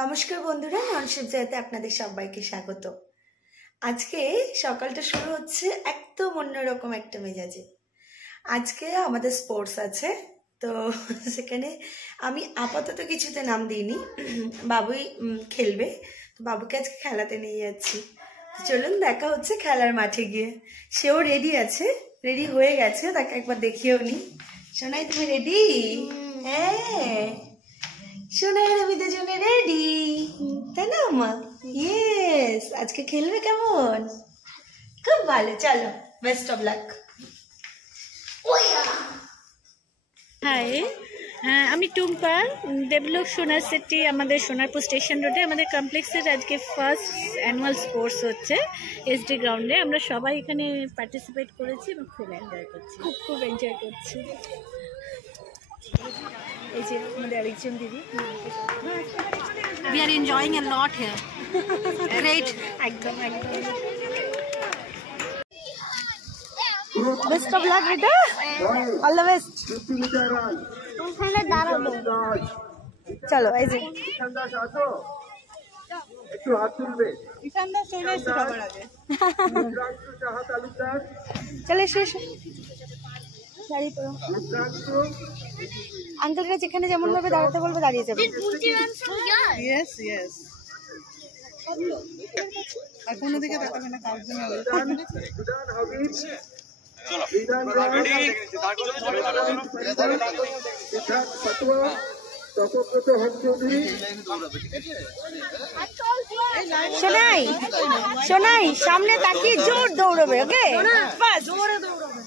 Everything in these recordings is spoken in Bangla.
নমস্কার বন্ধুরা, ননশিপ জয়তে আপনাদের সবাইকে স্বাগত। আজকে সকালটা শুরু হচ্ছে একদম অন্যরকম একটা মেজাজে। আজকে আমাদের স্পোর্টস আছে, তো সেখানে আমি আপাতত কিছুতে নাম দিইনি, বাবুই খেলবে, তো বাবুকে আজকে খেলাতে নিয়ে যাচ্ছি। চলুন দেখা হচ্ছে খেলার মাঠে গিয়ে। সেও রেডি আছে, রেডি হয়ে গেছে, তাকে একবার দেখিয়েও নি। সোনাই তুমি রেডি? হ্যাঁ সোনাই রবি দুজনে রেডি, তাই না মা? ইয়েস, আজকে খেলবে কেমন? খুব ভালো, চলো বেস্ট অফ লাক। হাই, আমি টুম্পা, দেবলোক সোনার সিটি, আমাদের সোনারপুর স্টেশন রোডে আমাদের কমপ্লেক্সের আজকে ফার্স্ট অ্যানুয়াল স্পোর্টস হচ্ছে এসডি গ্রাউন্ডে। আমরা সবাই এখানে পার্টিসিপেট করেছি এবং খুব এনজয় করছি, খুব এনজয় করছি। এই যে আমাদের আরেকজন দিদি, We are enjoying a lot here. Great. একদম একদম। বেস্ট অফ লাক বেটা, অল দ্য বেস্ট। ওখানে দাঁড়াবো। চলো এই যে একটু হাত তুলবে। চলে এসো এসো, দাঁড়িয়ে পড়ো। আঙ্কেলরা যেখানে যেমন ভাবে দাঁড়াতে বলবে দাঁড়িয়ে যাবে। ইয়েস ইয়েস, আর কোনো দিকে তাকাবে না, কার জন্য সোনাই সোনাই সামনে তাকিয়ে জোর দৌড়বে। ওকে বাস, জোরে দৌড়বে।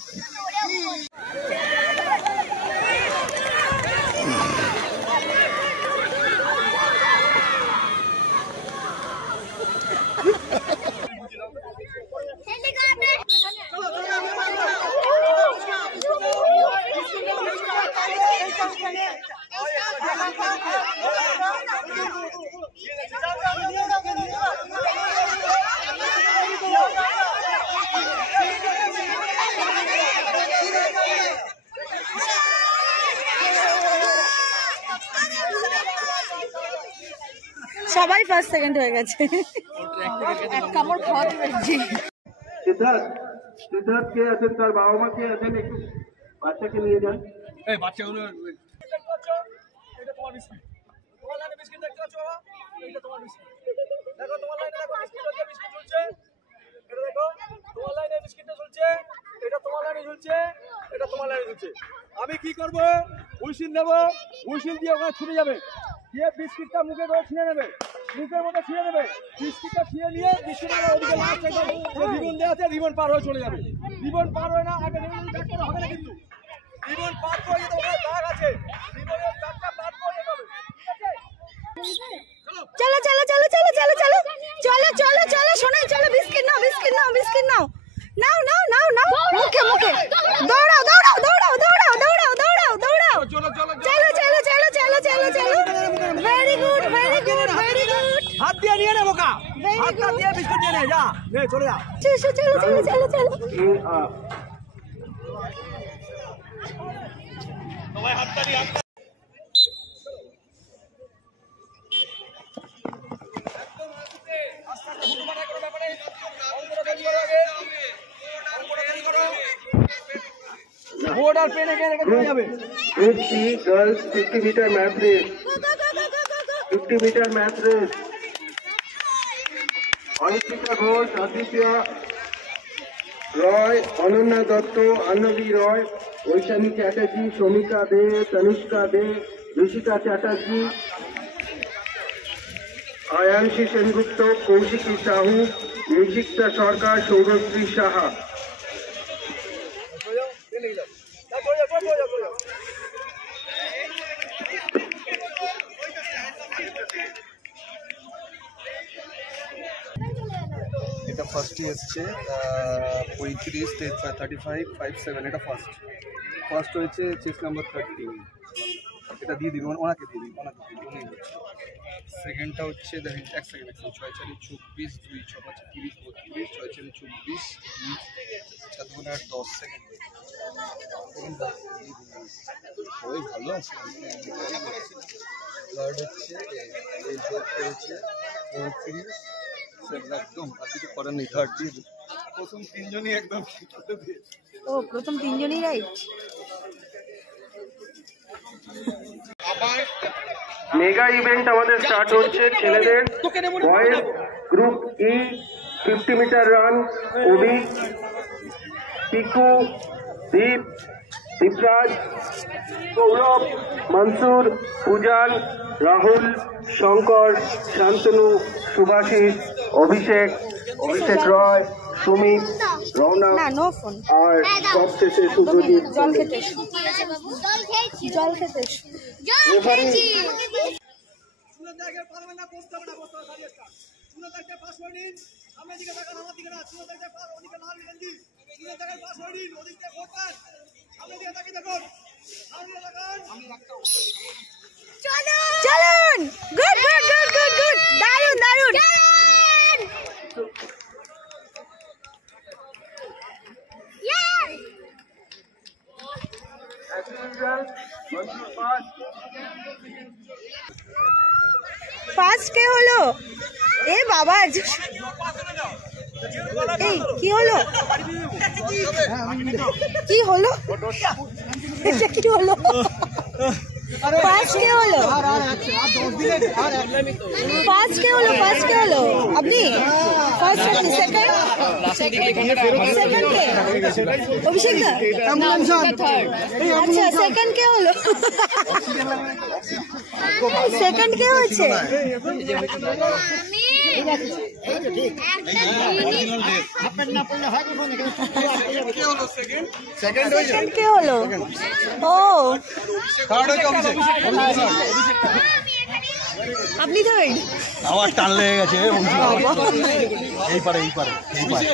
সবাই ফার্স্ট সেকেন্ড হয়ে গেছে, এক কামড় খাওয়াতে পেরেছি। সিদ্ধার্থ কে আছেন, তার বাবা মা কে আছেন, একটু বাচ্চাকে নিয়ে যান। এই বাচ্চাগুলো আমি কি করবো, হুইসিল দেবো, হুইসিল দিয়ে ওখানে ছুটে যাবে, দিয়ে বিস্কিটটা মুখে করে ছিঁড়ে নেবে, মুখের মধ্যে ছিঁড়ে নেবে, বিস্কিটটা ছিঁড়ে নিয়ে বিস্কিটের ওদিকে লাস্ট রিবন দেওয়া আছে, রিবন পার হয়ে চলে যাবে। রিবন পার হয় না, আগে রিবন ব্যাক করা হবে না, কিন্তু রিবন পার করে যেতে হবে, দাগ আছে, রিবনের দাগটা পার করে যেতে হবে, ঠিক আছে? চলো চলো চলো চলো চলো চলো চলো চলো চলো সোনাই চলো, বিস্কিট নাও, বিস্কিট নাও, বিস্কিট নাও, নাও নাও নাও নাও, মুখে মুখে দৌড়াও দৌড়াও দৌড়াও দৌড়াও দৌড়াও দৌড়াও দৌড়াও, চলো চলো চলো চলো চলো চলো। Very good very good very good. হাত দিয়ে নিয়ে নে বোকা, হাতটা দিয়ে বিস্কুট নিয়ে নে, যা নে চলে যা। চলো চলো চলো চলো চলো। সবাই হাতটা দিয়ে बोर्ड और पेन के लेकर जावे। Group C girls 50 meter math race. 50 meter math race. Anindita Ghosh, Aditya Roy, Ananya Dutta, আন্নবী রয়, ঐশানী চ্যাটার্জি, শমিকা দে, তনুষ্কা দে, ঋষিকা চ্যাটার্জি, আয়াংশী সেনগুপ্ত, কৌশিকী সাহু, ঋষিকা সরকার, সৌরশ্রী সাহা। এটা ফার্স্টই এসছে 35, 35, 57, এটা ফার্স্ট হয়েছে চেস নাম্বার 13, এটা দিয়ে দিবি ওনাকে দিয়ে দিবি, উনি হচ্ছে সেকেন্ডটা হচ্ছে, দেখেন এক সেকেন্ড 6 4 24, 2 6 5 30 32, 6 4 24, 4 2 8 10 সেকেন্ড। সবাই ভালো আছে, থার্ড হচ্ছে এই জোর করেছে 35 একদম আর কিছু করার নেই। থার্ড দিয়ে প্রথম তিনজনই একদম ও প্রথম তিনজনই রাইট। মেগা ইভেন্ট আমাদের স্টার্ট হচ্ছে। ছেলেদের boys group E 50 metre run. Abhi, Piku, Deep, Deepraj, Gourav, Mansoor, Ujjal, Rahul, Shankar, Shantanu, Subhashis, Abhishek, Abhishek Roy, Sumit, Raunak না নো ফোন। আর সবশেষে সুব্রজিৎ। জল খেতে এসো, জল খেতে এসো। চলুন, good good good good good, দারুন দারুন। ফার্স্ট কে হলো? এ বাবা, এই কি হলো? কি হলো? এটা কি হলো? ফার্স্ট কে হলো? ফার্স্ট কে হলো? ফার্স্ট কে হলো? আপনি ফার্স্ট, আপনি সেকেন্ড, সেকেন্ড কে? অভিষেক দা? আচ্ছা, সেকেন্ড কে হলো? সেকেন্ড কে হয়েছে? সেকেন্ড কে হলো? ও আপনি থার্ড। আবার টান লেগে গেছে এই পারে এই পারে এই পারে।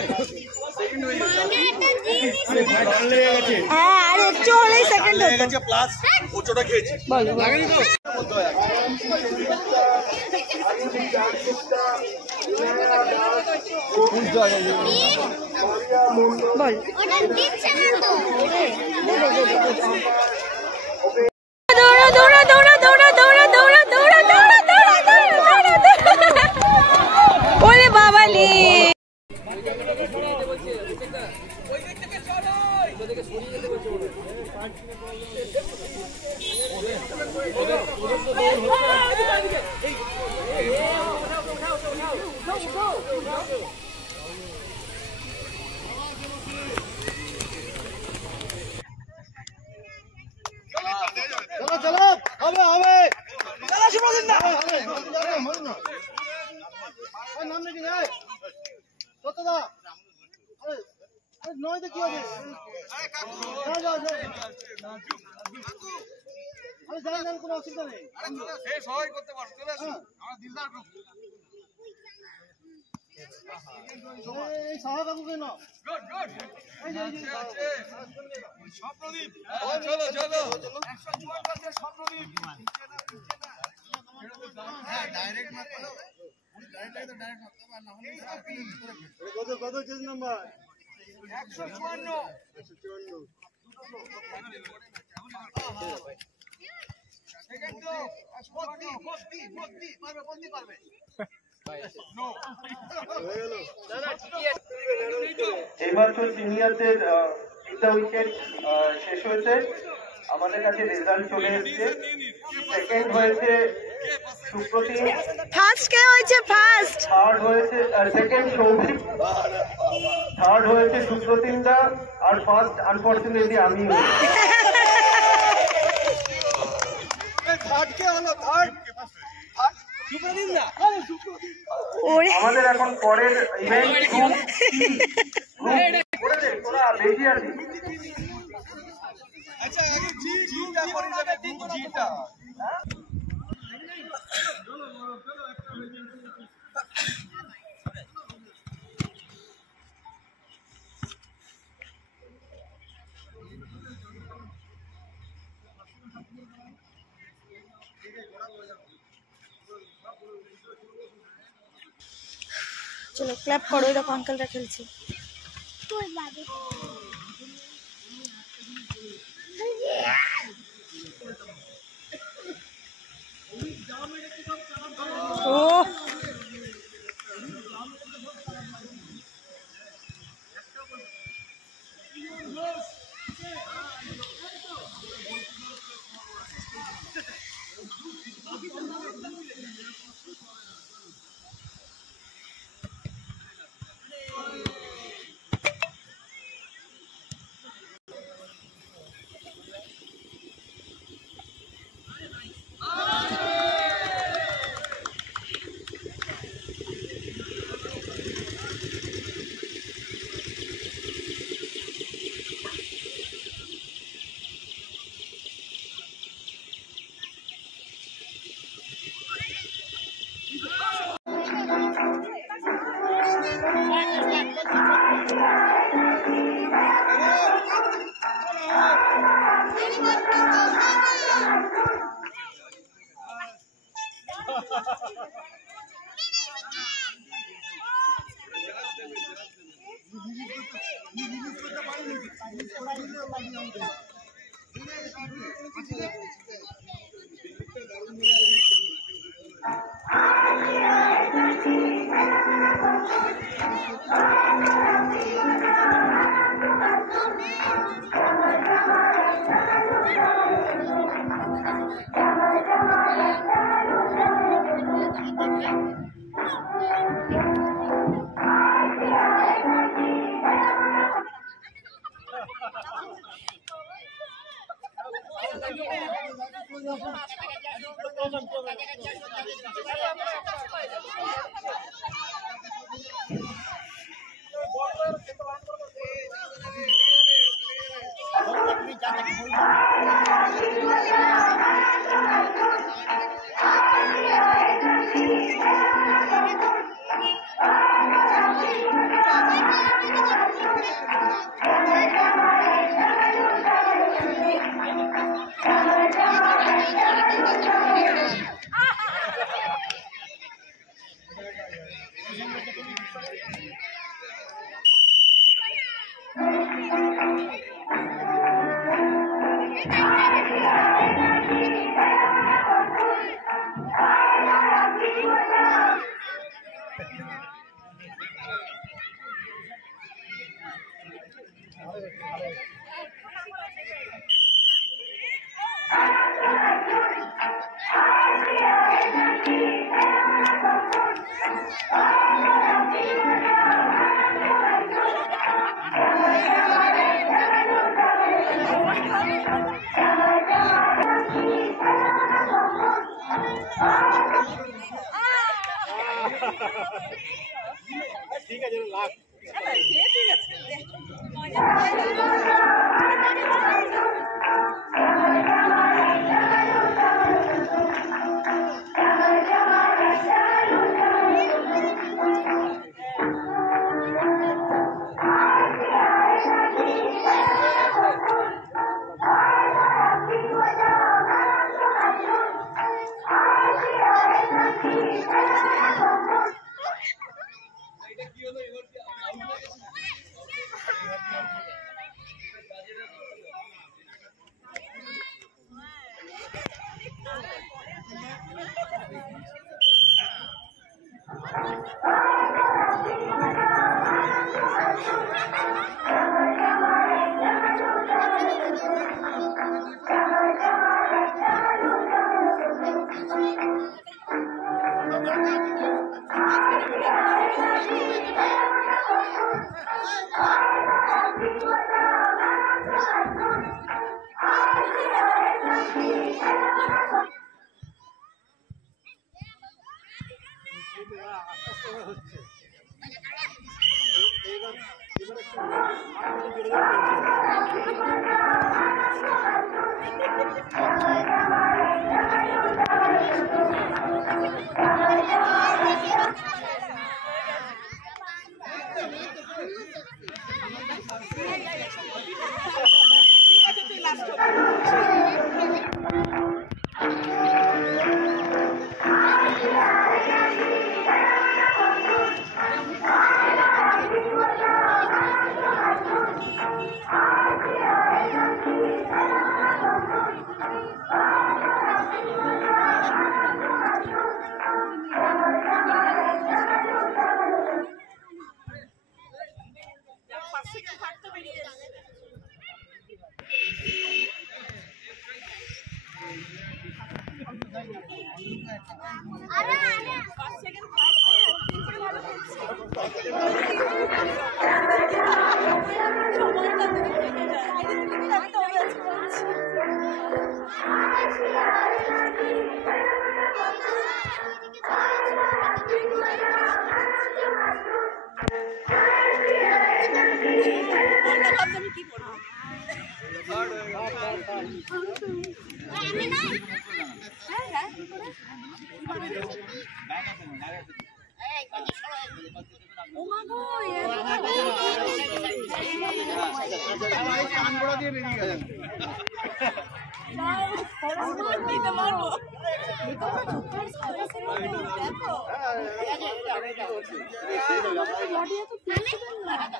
হ্যাঁ, আর একটু হলেই সেকেন্ড হতো। প্লাস ওটা খেয়েছি বলো বল। দৌড়া দৌড়া দৌড়া দৌড়া দৌড়া দৌড়া দৌড়া দৌড়া দৌড়া দৌড়া দৌড়া। ওরে বাবালি, চলো হবে হবে চলো সুব্রজিৎ না নাম নাকি যায় কতদা। আরে আরে নয় তো কি হবে? যাও যাও যাও, আরে যান যান, কোনো অসুবিধা নেই। এই সবাই করতে পারো, চলে আসুন আমরা দিলদার গ্রুপ। এই সাহা কাকুকে নাও। গুড গুড এই যে স্বপ্নদীপ, চলো চলো 154 স্বপ্নদীপ। হ্যাঁ ডাইরেক্ট মার করো, ডাইরেক্ট তো ডাইরেক্ট মার করো না হলে কত কত চেঞ্জ নাম্বার 154 সেকেন্ড তো 40 পারবে এইমাত্র সিনিয়রদের 3টা উইকেট শেষ হয়েছে। আমাদের কাছে রেজাল্ট চলে এসেছে। সেকেন্ড হয়েছে সুপ্রতিম, ফার্স্ট কে হয়েছে? ফার্স্ট থার্ড হয়েছে সেকেন্ড সৌভিক, থার্ড হয়েছে সুপ্রতিম দা, আর ফার্স্ট আনফরচুনেটলি আমি। থার্ড কে হলো? থার্ড সুপ্রদীপ না। আমাদের এখন পরের ইভেন্ট গ্রুপ তোরা বেশি আসবি। আচ্ছা আগে জি টা করে যাবে, জিটা চলো ক্ল্যাপ করো, এরকম আঙ্কেলরা খেলছে। ও ঠিক আছে লাখ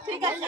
ঠিক আছে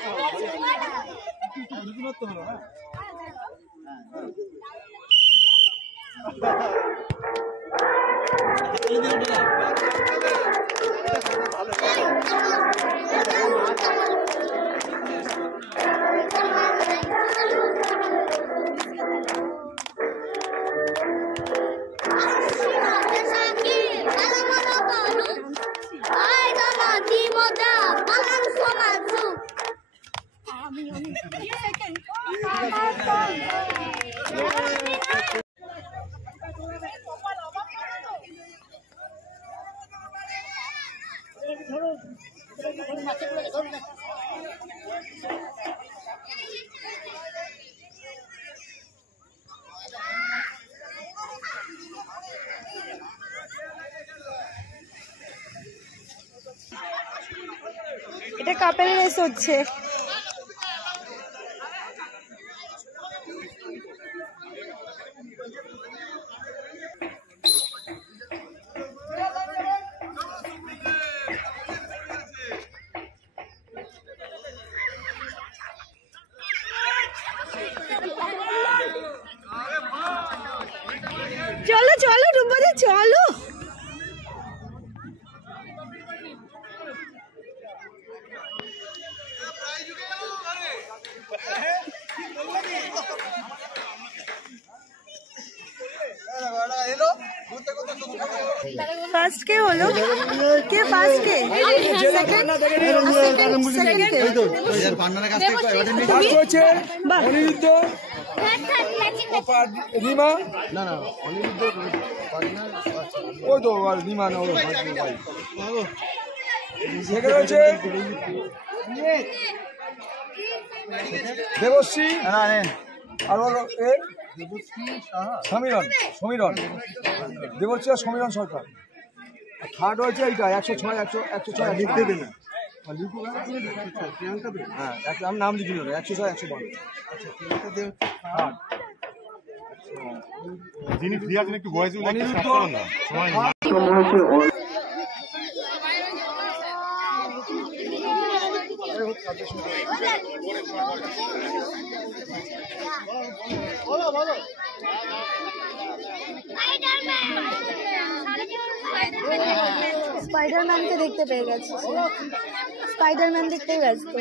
এটা কাপেল রেস হচ্ছে। চলো চলো ডুম্বাদা চলো। ফার্স্ট কে হলো? কে ফার্স্ট কে? সেকেন্ড কে? ফার্স্ট হচ্ছে অনিরুদ্ধ রিমা। না না অনিরুদ্ধ ওই তো রিমা না ওই সেকেন্ড হচ্ছে দেবশ্রী আর সমীরণ দেবশ্রী আর সমীরণ সরকার। থার্ড হয়েছে এইটা 106 106 লিখতে দেবে না। হ্যাঁ আমি নাম লিখি না 106 112। যিনি ফ্রি আছেন একটু ভয়েস অনিরুদ্ধ স্পাইডারম্যানকে দেখতে পেয়ে গেছে, স্পাইডারম্যান দেখতে ব্যস্ত।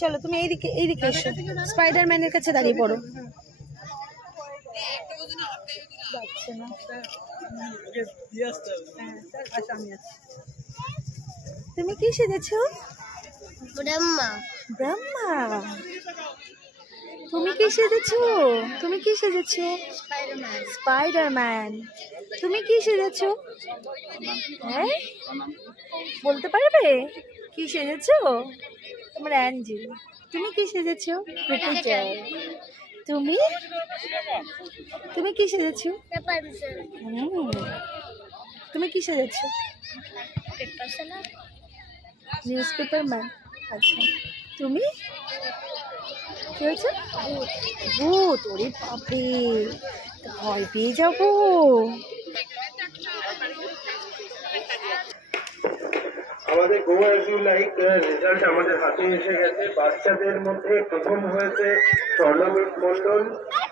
চলো তুমি এইদিকে এসো, স্পাইডারম্যানের কাছে দাঁড়িয়ে পড়ো। তুমি কি সেজেছো? ব্রহ্মা। ব্রহ্মা। তুমি কি সেজেছো? তুমি কি সেজেছো? স্পাইডারম্যান। স্পাইডারম্যান। তুমি কি সেজেছো? হ্যাঁ বলতে পারবে কি সেজেছো? তোমার অ্যাঞ্জেল। তুমি কি সেজেছো? পিটার। তুমি তুমি কি সেজেছো? তুমি কি সেজেছো? News paper man. আচ্ছা তুমি কি হয়েছে? ভূত। ওরে বাপরে ভয় পেয়ে যাবো। আমাদের go as you like result আমাদের হাতে এসে গেছে। বাচ্চাদের মধ্যে প্রথম হয়েছে স্বর্ণমিত মন্ডল,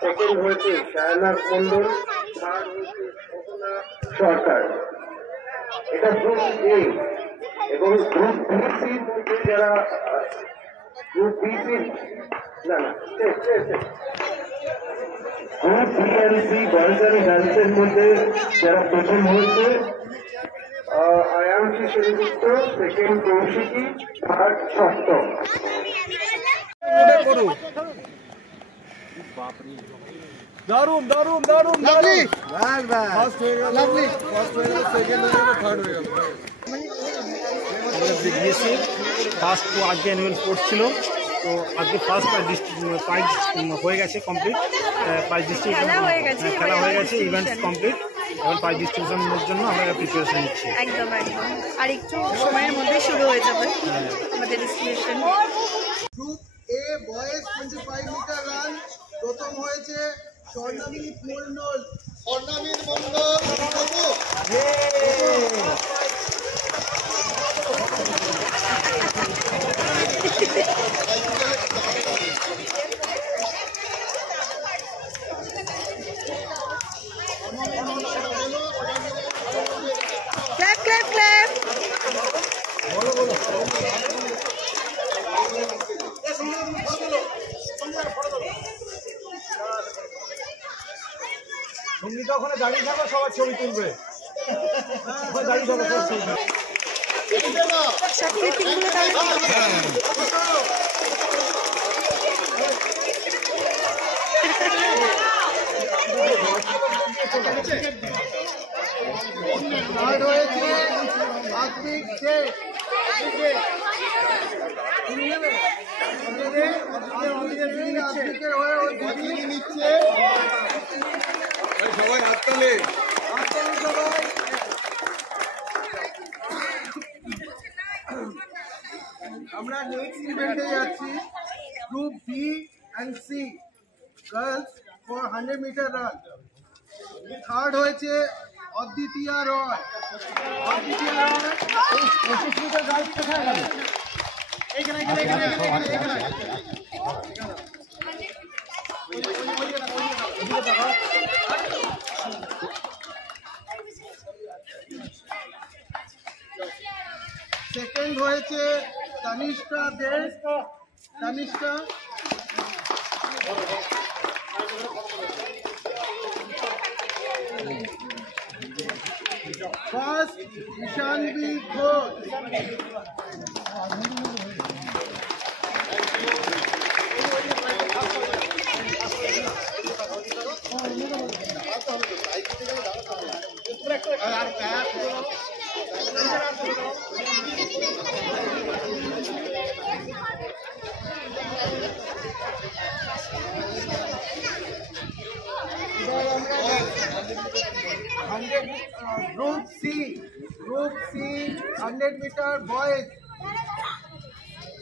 সেকেন্ড হয়েছে শায়নাজ মন্ডল, থার্ড হয়েছে শোভনা সরকার। এটা গ্রুপ এ এবং গ্রুপ বি সির মধ্যে যারা group B C group B and C boys and গার্লসের মধ্যে যারা প্রথম হয়েছে আয়াংশী সেনগুপ্ত, সেকেন্ড কৌশিকী, থার্ড সপ্তম। দারুন দারুন দারুন লাভলি ফার্স্ট হয়ে গেল সেকেন্ড হয়ে গেল থার্ড হয়ে গেল দিয়েছি ফার্স্ট তো আজকে অ্যানুয়াল স্পোর্টস ছিল তো আজকে ফার্স্ট প্রাইজ হয়ে গেছে কমপ্লিট প্রাইজ ডিস্ট্রিবিউশন খেলা হয়ে গেছে ইভেন্ট কমপ্লিট এখন প্রাইজ ডিস্ট্রিবিউশনের জন্য আমরা প্রিপারেশন নিচ্ছি একদম একদম আর একটু সময়ের মধ্যে শুরু হয়ে যাবে আমাদের distribution. Group A boys 25 metre run প্রথম হয়েছে Swarnamit Mondal. Swarnamit Mondal clap clap clap. Sangeeta ওখানে দাঁড়িয়ে থাকো সবার ছবি তুলবে দাঁড়িয়ে থাকো সবার ছবি সাকৃতিকগুলো দাঁড়িয়ে থার্ড হয়েছে আত্মিক শেখ। আত্মিকের হয়ে ওই দিদি নিচ্ছে সবাই হাততালি সবাই। আমরা নেক্সট ইভেন্টে যাচ্ছি group B and C girls for 100 metre run. Third হয়েছে অদ্বিতীয়া রয়। অদ্বিতীয়া রয় 25 মিটার গার্লস কোথায় গেল? এখানে এখানে এখানে এখানে এখানে সেকেন্ড হয়েছে Tanishka De. Tanishka first Ishanvi Ghosh. Group C 100 metre boys.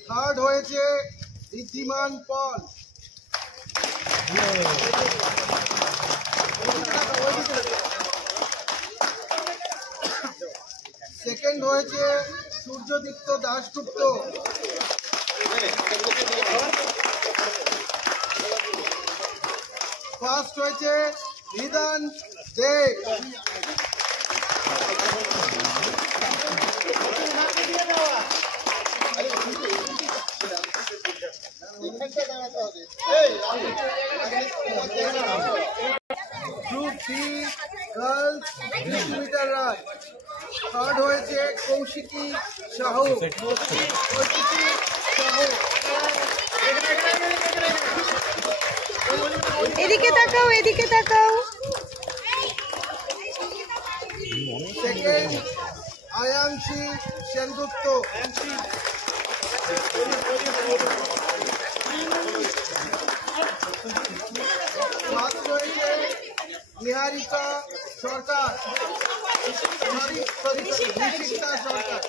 Third হয়েছে ঋদ্ধিমান পল। সেকেন্ড হয়েছে সূর্যদীপ্ত দাশগুপ্ত। ফার্স্ট হয়েছে Bidhan De. Group B girls 20 metre run. Third হয়েছে কৌশিকী সাহু। কৌশিকী সাহু এদিকে তাকাও এদিকে তাকাও। সেকেন্ড আয়াংশী সেনগুপ্ত। ফার্স্ট হয়েছে নিহারিকা সরকার। নিশিতা সরকার।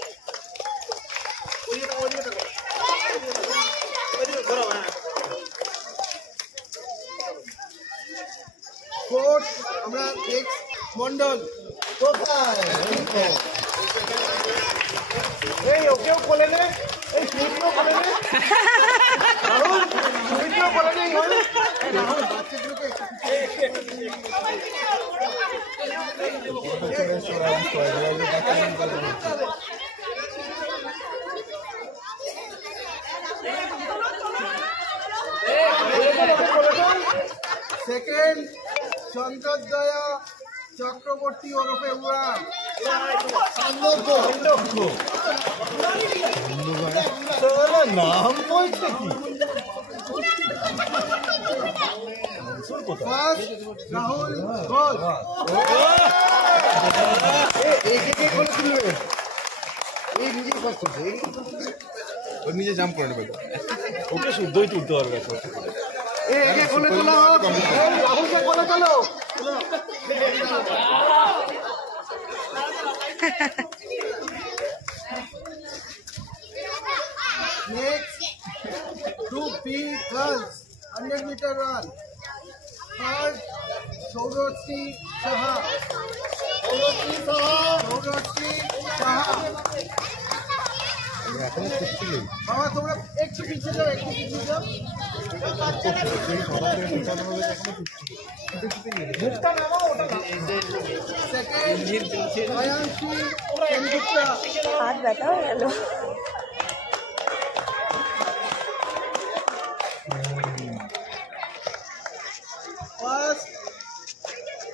ফোর্থ আমরা নেক্সট মন্ডল কোথায়? এই ওকেও খোলে নে এই সুমিত্র খোলে নে সুমিত্র খোলে নে সেকেন্ড চন্দ্রদয়া চক্রবর্তী ওরফে উড়ান। নাম বলছে কি ফার্স্ট রাহুল ঘোষ। নিজে জাম্প করে নেবে ওকে শুদ্ধই তুলতে পারবে কোলে তোলা হোক, রাহুলকে কোলে তোলো। Next, Group B girls, 100-meter run. Third, Saurashri Saha. Saurashri Saha. বাবা তোমরা একটু পিছিয়ে যাও, একটু পিছিয়ে যাও। Second, Ayanshi Sengupta. হাত ব্যথা হয়ে গেল। First,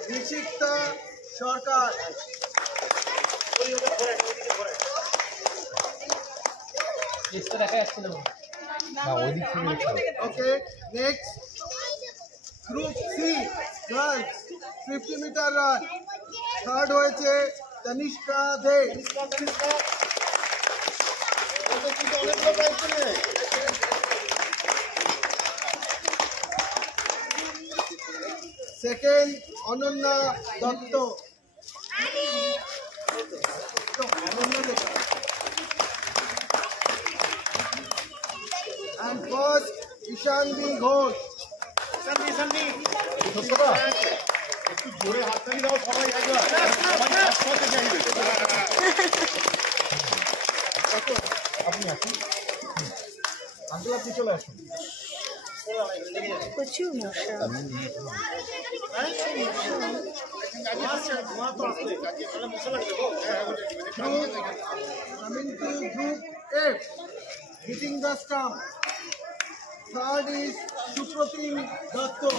Rishikta Sarkar. Okay, next, Group C, girls, 50-meter run. Third হয়েছে Tanishka De. Second, Ananya Datta. And first, Ishanvi Ghosh. প্রচুর মশা। Coming to Group F, hitting the stump. Third is Supratim Datta.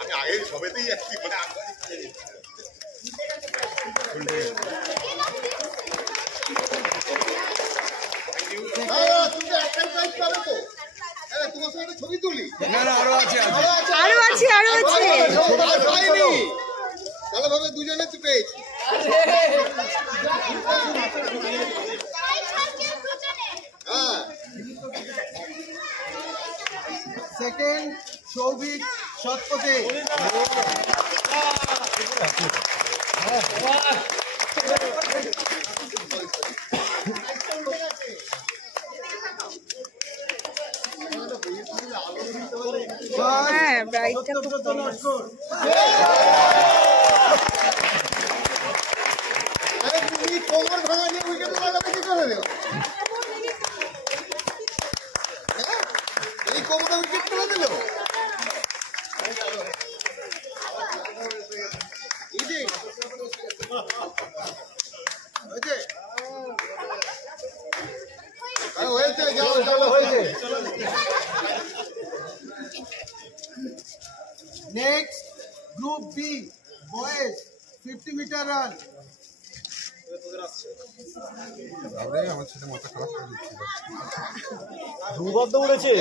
আমি আগে সবেতেই যাচ্ছি মানে তোমার সঙ্গে ছবি তুলি আরো আছে আরো আছে। ভালোভাবে দুজনে তো পেয়েছি। Second, Shobhit Shatpathe. হ্যাঁ ব্রাইটটা খুব তুমি কোমর ভাঙা নিয়ে উইকেট লাগাতে কি করে দেও? এই কোমরে উইকেট তুলে দিল। হয়েছে হয়েছে। Next, Group B, boys, 50-meter run. আমার ছেলে মাথা খারাপ করে দিচ্ছিল দুবার দৌড়েছে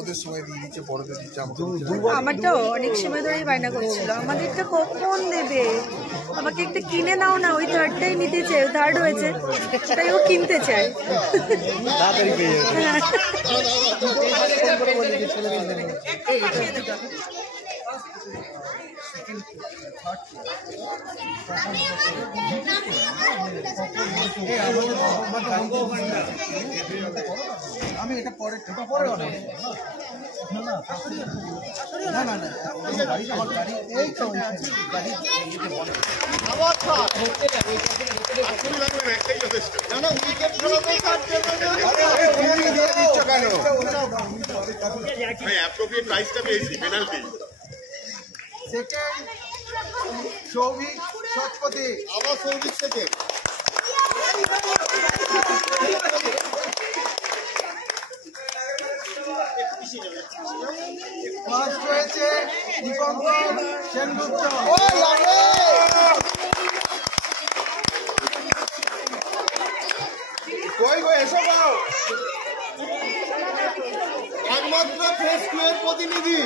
ওদের সময় দিয়ে দিচ্ছে বড়দের দিচ্ছে আমারটা অনেক সময় ধরেই বায়না করছিল আমাদেরটা কখন দেবে, আমাকে একটা কিনে দাও না। ওই থার্ডটাই নিতে চাই, থার্ড হয়েছে সেটাই ও কিনতে চায়। তাড়াতাড়ি পেয়ে যাবে। আমি এটা পরে অর্ডার না না না আমার গাড়ি এই তো গাড়ি একটাই যথেষ্ট। না না উইকেট অ্যাপ্রোপ্রিয়েট প্রাইসটা পেয়েছি পেনাল্টি। সেকেন্ড, সৌভিক সৎপথে। আবার সৌভিক থেকে ফার্স্ট হয়েছে সেনগুপ্ত একমাত্র ফেস 2 এর প্রতিনিধি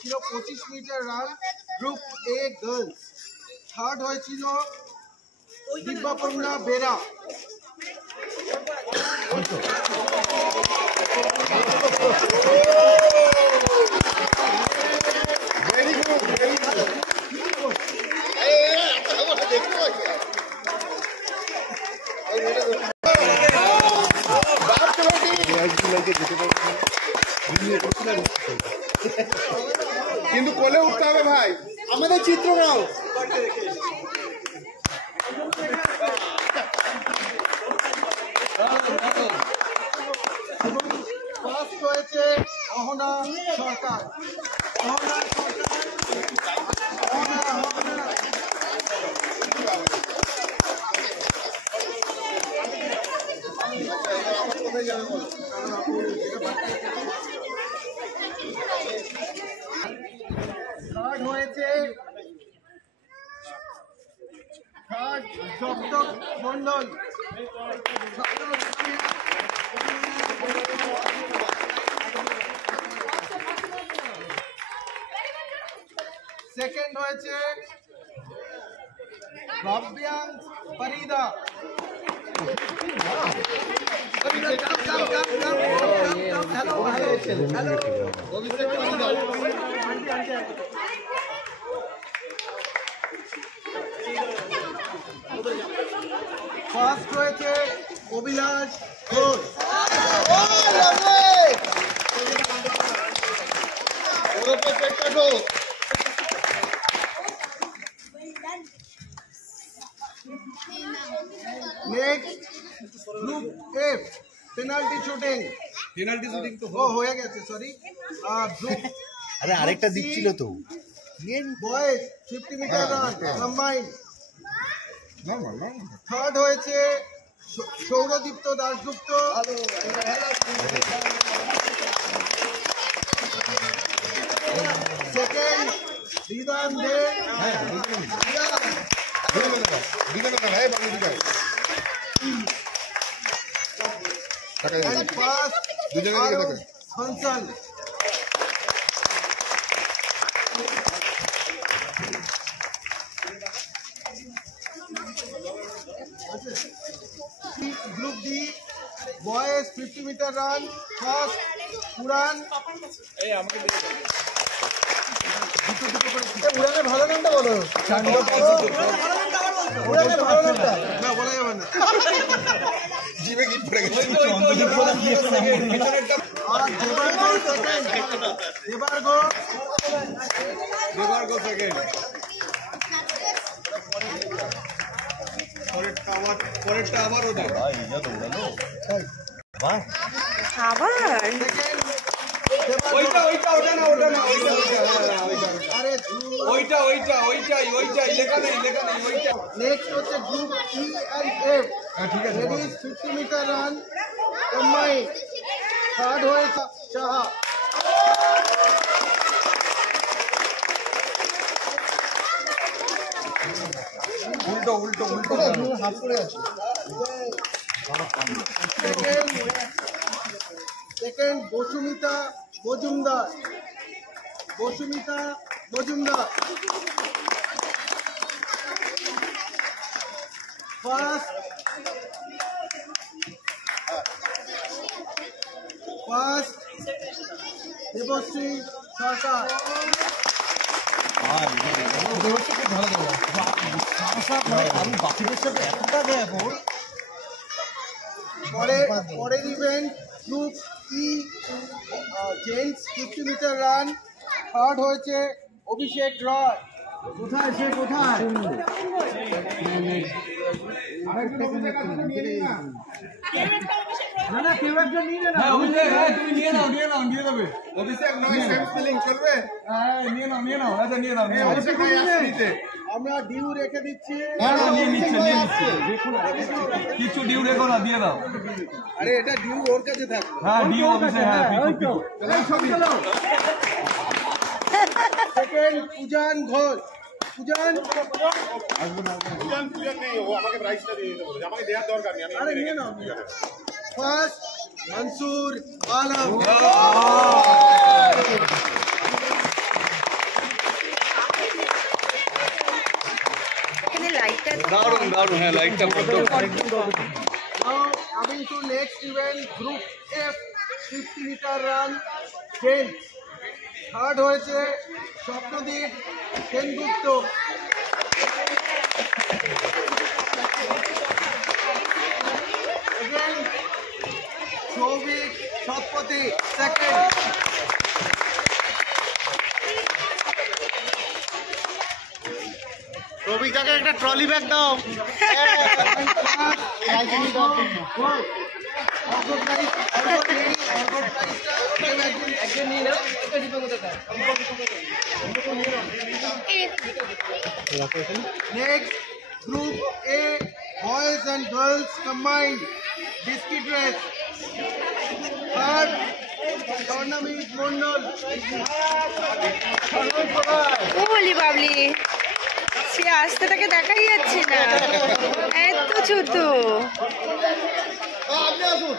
ছিল 25 metre run group A girls. Third হয়েছিল দিব্যাপর্ণা বেরা। কিন্তু কোলে উঠতে হবে ভাই, আমাদের চিত্ররাও। ফার্স্ট হয়েছে অহনা সরকার। থার্ড হয়েছে সপ্তক মন্ডল। সেকেন্ড হয়েছে ভাব্যাং ফরিদা। ফার্স্ট হয়েছে Abhilash Ghosh. Next group F penalty shooting. Penalty shooting তো ও হয়ে গেছে, সরি। গ্রুপ আরে আরেকটা দিক ছিল তো boys 50 metre run combined. Third হয়েছে সৌরদীপ্ত দাশগুপ্ত। সেকেন্ড বিধান দে। And first, Arun Hansal. Group D, boys 50 meter run, first Puran. উড়ানের ভালো নামটা বলো। উড়ানের ভালো নামটা না বলা যাবে না। জিভে গিট পড়ে গেছে। আর দেবার্গো সেকেন্ড। দেবার্গো সেকেন্ড। পরেরটা আবার ওদের আবার নেক্সট হচ্ছে গ্রুপ ই এন্ড এফ। ঠিক আছে, ladies 50 metre run combined. Third হয়েছে সাহা। উল্টো উল্টো উল্টো হাত পড়ে আছে। সেকেন্ড বসুমিতা মজুমদার। বসুমিতা মজুমদার। ফার্স্ট দেবশ্রী সরকার। পরের event group E gents 50 metre run. Third হয়েছে অভিষেক রয়। কোথায় সে কোথায়? তুমি নিয়ে নাও নিয়ে দেবে অভিষেক নয় সেম স্পেলিং চলবে হ্যাঁ নিয়ে নাও আচ্ছা নিয়ে নাও অভিষেক আমরা ডিউ রেখে দিচ্ছি। নিয়ে নিচ্ছে কিছু ডিউ রেখো না দিয়ে দাও। আরে এটা ডিউ ওর কাছে থাকবে। হ্যাঁ ডিউ অভিষেক হ্যাঁ সেকেন্ড পূজান ঘোষ। পূজান আরে নিয়ে নাও। ফার্স্ট মনসুর আলম। দারুণ হ্যাঁ লাইটটা Now coming to next event, Group F 50 meter run, James. Third হয়েছে স্বপ্নদীপ সেনগুপ্ত। Again, Souvik Satpati second. রবিকাকে একটা ট্রলি ব্যাগ দাও। Next, Group A, boys and girls combined, biscuit race. Third, tournament Mondal. বলি বাবলি সে আসতেটাকে দেখাই যাচ্ছে না, এত ছোট। আপনি আসুন।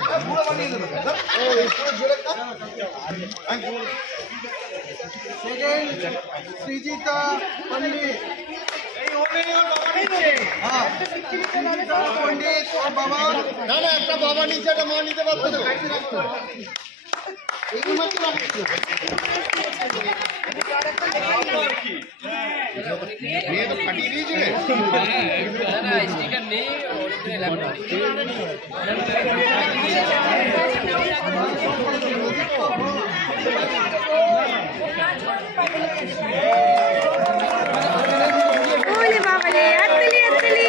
Second, Srijita Pandit. Srijita Pandit और बाबा না একটা বাবা নিচে একটা মা নিতে পারতো তো। এই মাত্র নিয়ে তো ফাটিয়ে দিয়েছিলে। স্টিকার নেই ওলে বাবা রে, আত্তলি আত্তলি।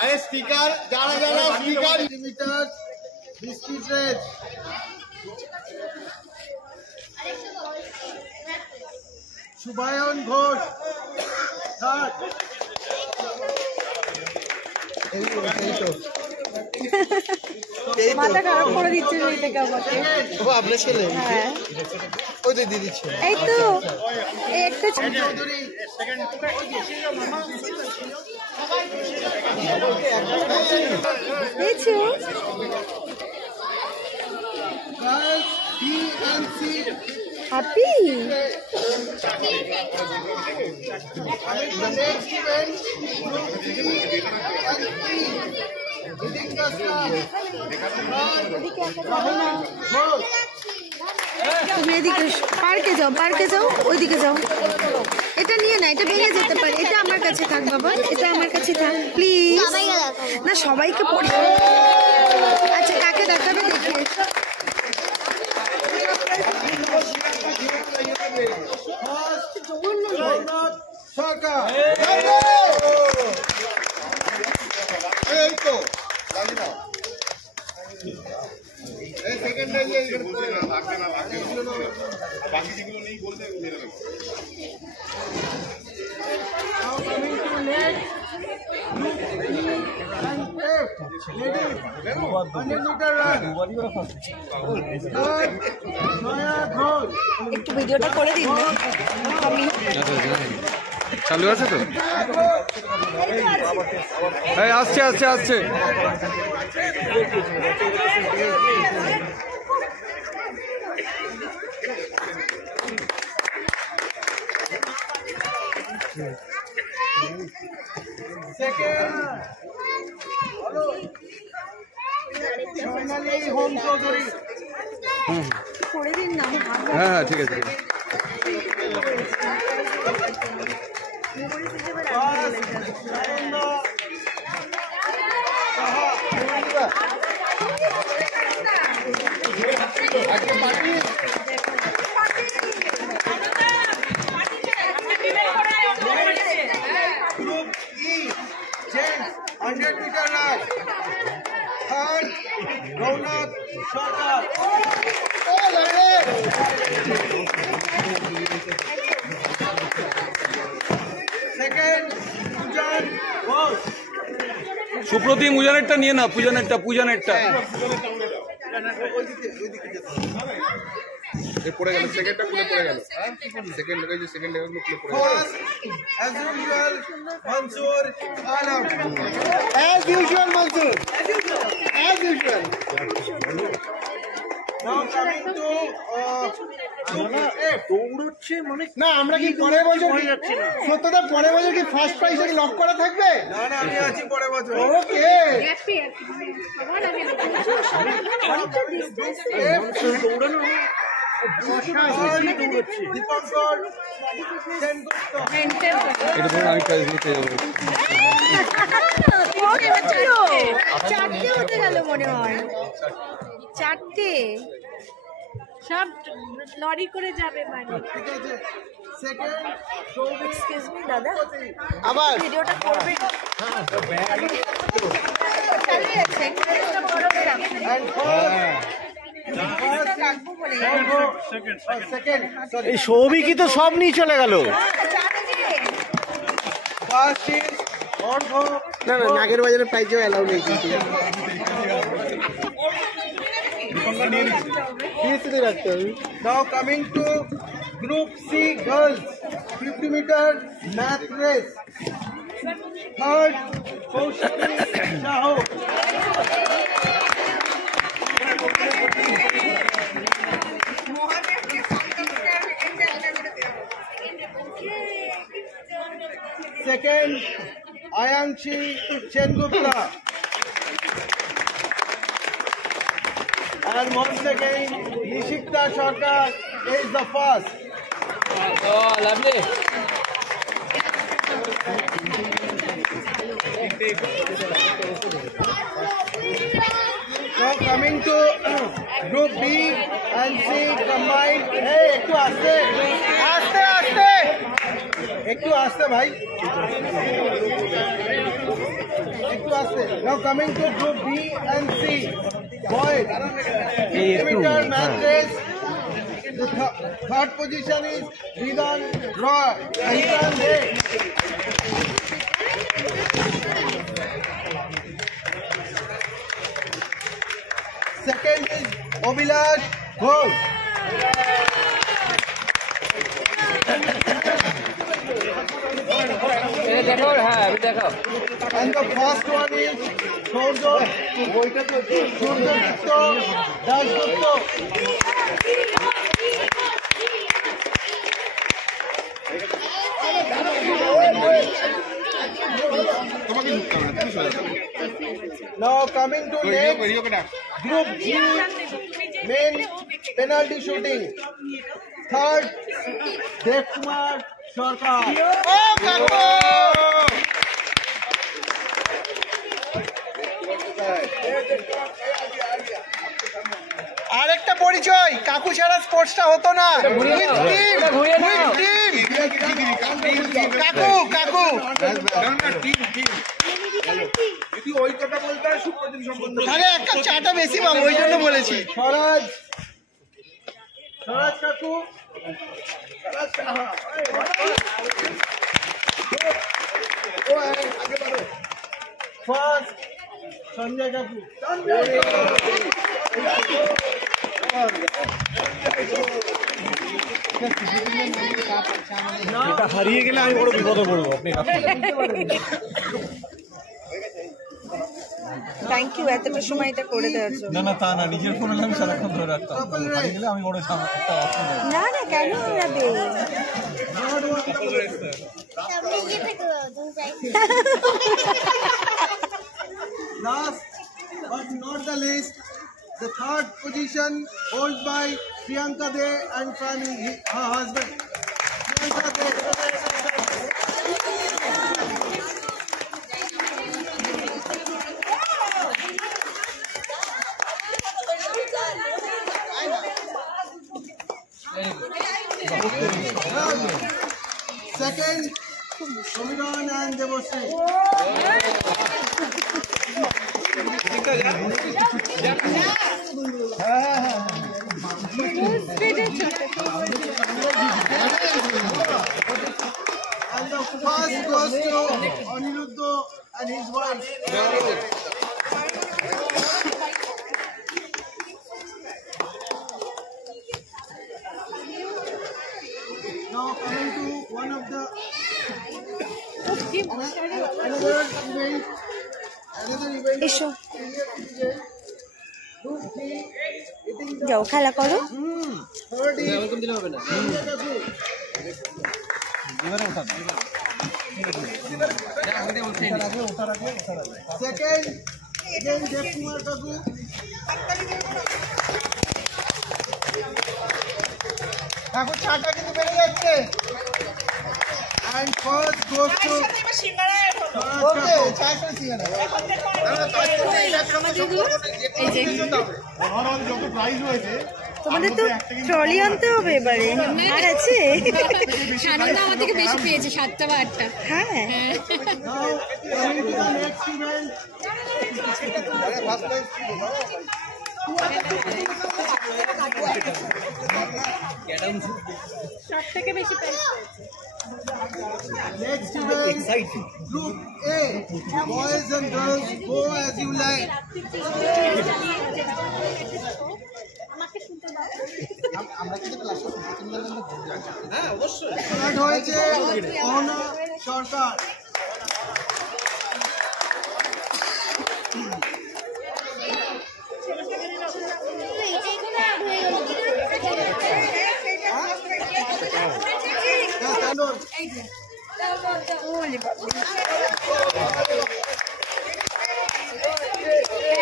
আরে স্টিকার যারা sticker metre biscuit race. Shubhayan Ghosh third. মাথা খারাপ করে দিচ্ছে মেয়েটাকে আমাকে। আপনার ছেলে হ্যাঁ ওই তো দিদি ছিল। এই তো এই একটা চৌধুরী পেয়েছো। Girls B and C. Happy Next event, Group B and C. Leading the staff. Ghosh. তুমি এদিকে পার্কে যাও ওইদিকে যাও। এটা নিয়ে না, এটা ভেঙে যেতে পারে। এটা আমার কাছে থাক বাবা, এটা আমার কাছে থাক প্লিজ। না সবাইকে পড়ে। আচ্ছা কাকে দেখাবে দেখে। জগন্নাথ সরকার। এই তো লাগি না এই সেকেন্ড টাইম এখানে পড়ে না লাগবে না বাকি যেগুলো নেই বলতে মেরে দেব। Now coming to next, Group E and F. Ladies, 100 meter run. Third, Noya Ghosh. একটু ভিডিওটা করে দিন না আমি। চালু আছে তো? এই আসছে Second, Sonali Home Chaudhary. করে দিন না আমি ভাববো। হ্যাঁ ঠিক আছে First, Narendra Saha. Group E, gents, 100-meter run. Third, Raunak Sarkar. Second, Pujan Ghosh. Supratim পূজনেরটা নিয়ে না, পূজনেরটা পড়ে গেল, সেকেন্ডটা খুলে পড়ে গেল, সেকেন্ড লেগে সেকেন্ড লেগে খুলে পড়ে গেল। First, as usual, Mansoor Alam. As usual, Mansoor. As usual. Now coming to দৌড়চ্ছে মানে না, আমরা কি পরের বছর সত্যতা পরের বছর কি ফার্স্ট প্রাইজ লক করা থাকবে? না না, আমি আছি পরের বছর। ওকে, দীপঙ্কর সেনগুপ্ত। এটা ধরুন আমি প্রাইজ নিতে যাবো। চারটে হতে গেল মনে হয়, চারটে সব লরি করে যাবে মানে। ঠিক আছে, সেকেন্ড এক্সকিউজ মি দাদা, আবার ভিডিওটা করবে এই সৌভিকই তো সব নিয়ে চলে গেল। না না, নাগের বাজারে প্রাইজও অ্যালাউ নেই কিন্তু রাখতে হবে। Now coming to Group C girls 50 meter math race. Third, Kaushiki Sahu. Second, Ayangshi Chengupta. And once again, Nishikta Sarkar is the first. Oh, lovely. Now coming to Group B and C combined. Hey, একটু আস্তে আস্তে আস্তে, একটু আস্তে ভাই, একটু আস্তে। Now coming to Group B and C boys 50 meter math race. The third position is Vidan Roy. Second is Obilash Ghosh. And the first one is Shurjo Dasgupta. Now coming to next, Group G, main penalty shooting. Third, Devkumar Sarkar. Oh, Kaku! আরেকটা পরিচয়, কাকু ছাড়া স্পোর্টসটা হতো না। কাকু কাকু ওই কথা বলতে হয় সুপ্রতিম সম্বন্ধে, আরে একটা চাটা বেশি পাবো ওই জন্য বলেছি। স্বরাজ কাকু, ফার্স্ট সঞ্জয় কাকু। এটা হারিয়ে গেলে আমি বড় বিপদে পড়বো। আপনি থ্যাংক ইউ এতটা সময় এটা করে দেওয়ার জন্য। না না, তা না, নিজের ফোনে আমি সারাক্ষণ ধরে রাখতাম, হারিয়ে গেলে আমি বড় একটা অসুবিধা। না না, কেন হারাবে? Last but not the least, the third position held by Priyanka De and family, her husband. Priyanka De. Second, Somiran and Devashree. And the first goes to Aniruddha and his wife. Now coming to one of the another event. এসো যাও খেলা করো। Second, again Dev Kumar Kagu. ঠাকুর চাটা কিন্তু বেরিয়ে যাচ্ছে। And first goes to তোমাদের তো ট্রলি আনতে হবে এবারে, আর আছে সানন্দা আমার থেকে বেশি পেয়েছে 7টা বা 8টা। হ্যাঁ সব থেকে বেশি পেয়েছে। Next event, Group A, boys and girls, go as you like. Start হয়েছে অহনা সরকার।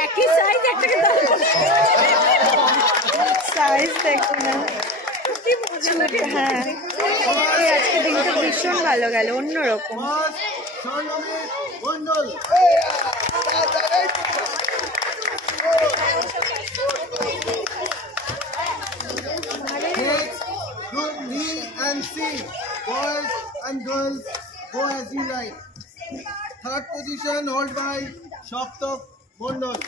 একই সাইজ, একটাকে সাইজ দেখো না কি মজা লাগে। হ্যাঁ আজকে দিনটা ভীষণ ভালো গেল, অন্যরকম। Group B and C, boys and girls, go as you like. Third position held by Shoptok Mondol.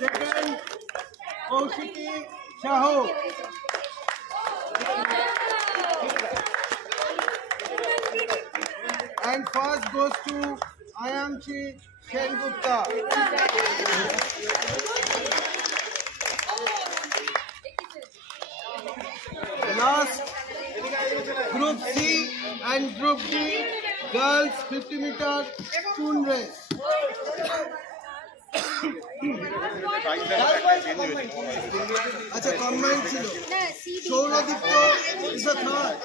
Second, Kaushiki Shaho. And first goes to Ayamchi Sengupta. Last, Group C and Group D, girls 50 meter spoon race. আচ্ছা কম্বাইন্ড ছিল। Souradipta is the third.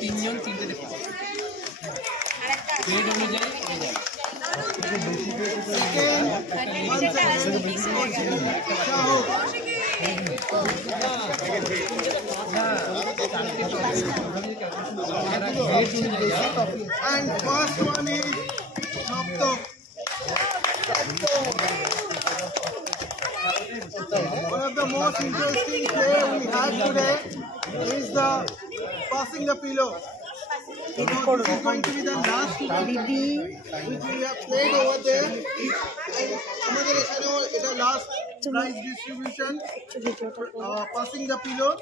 তিনজন তিনটে দেখো প্লেট অনুযায়ী And first one is Shoptok. One of the most interesting play we had today is the passing the pillow. This is going to be the last event which we have played over there. And আমাদের এখানেও এটা last prize distribution. Passing the pillow.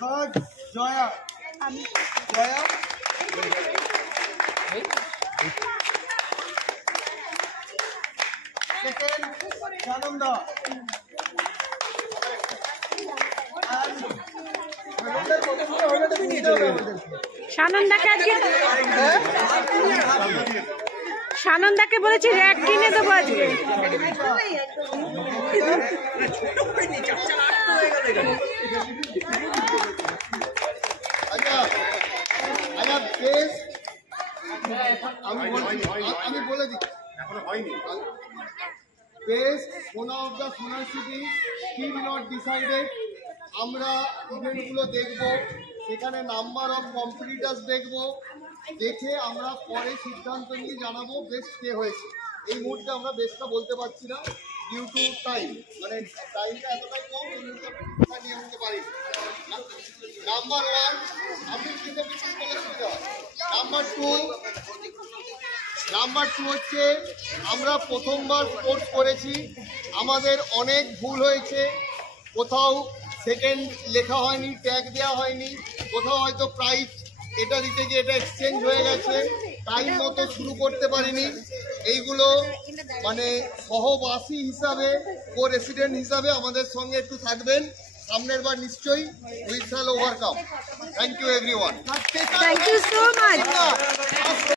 Third, Joya. Joya. Second, Sananda. সানন্দাকে বলেছি র্যাক কিনে দেবো আজকে। আমি বলে দিই বেস্ট সোনা অফ দ্য সোনার সিটি স্টিল নট ডিসাইডেড। আমরা ইভেন্টগুলো দেখবো, সেখানে নাম্বার অফ কম্পিটিটার্স দেখব, দেখে আমরা পরে সিদ্ধান্ত নিয়ে জানাবো বেস্ট কে হয়েছে। এই মুহূর্তে আমরা বেস্টটা বলতে পারছি না ডিউ টু টাইম, মানে টাইমটা এতটাই কম নিয়ে উঠতে পারি। নাম্বার 1 আপনি কিন্তু বিশ্বাস করলে সুবিধা হয়। নাম্বার 2 হচ্ছে আমরা প্রথমবার স্পোর্টস করেছি, আমাদের অনেক ভুল হয়েছে। কোথাও সেকেন্ড লেখা হয়নি, ট্যাগ দেওয়া হয়নি, কোথাও হয়তো প্রাইজ এটা দিতে গিয়ে এটা এক্সচেঞ্জ হয়ে গেছে, টাইম মতো শুরু করতে পারিনি। এইগুলো মানে সহবাসী হিসাবে, কো রেসিডেন্ট হিসাবে আমাদের সঙ্গে একটু থাকবেন। সামনের বার নিশ্চয়ই we shall overcome. Thank you everyone. Thank you so much.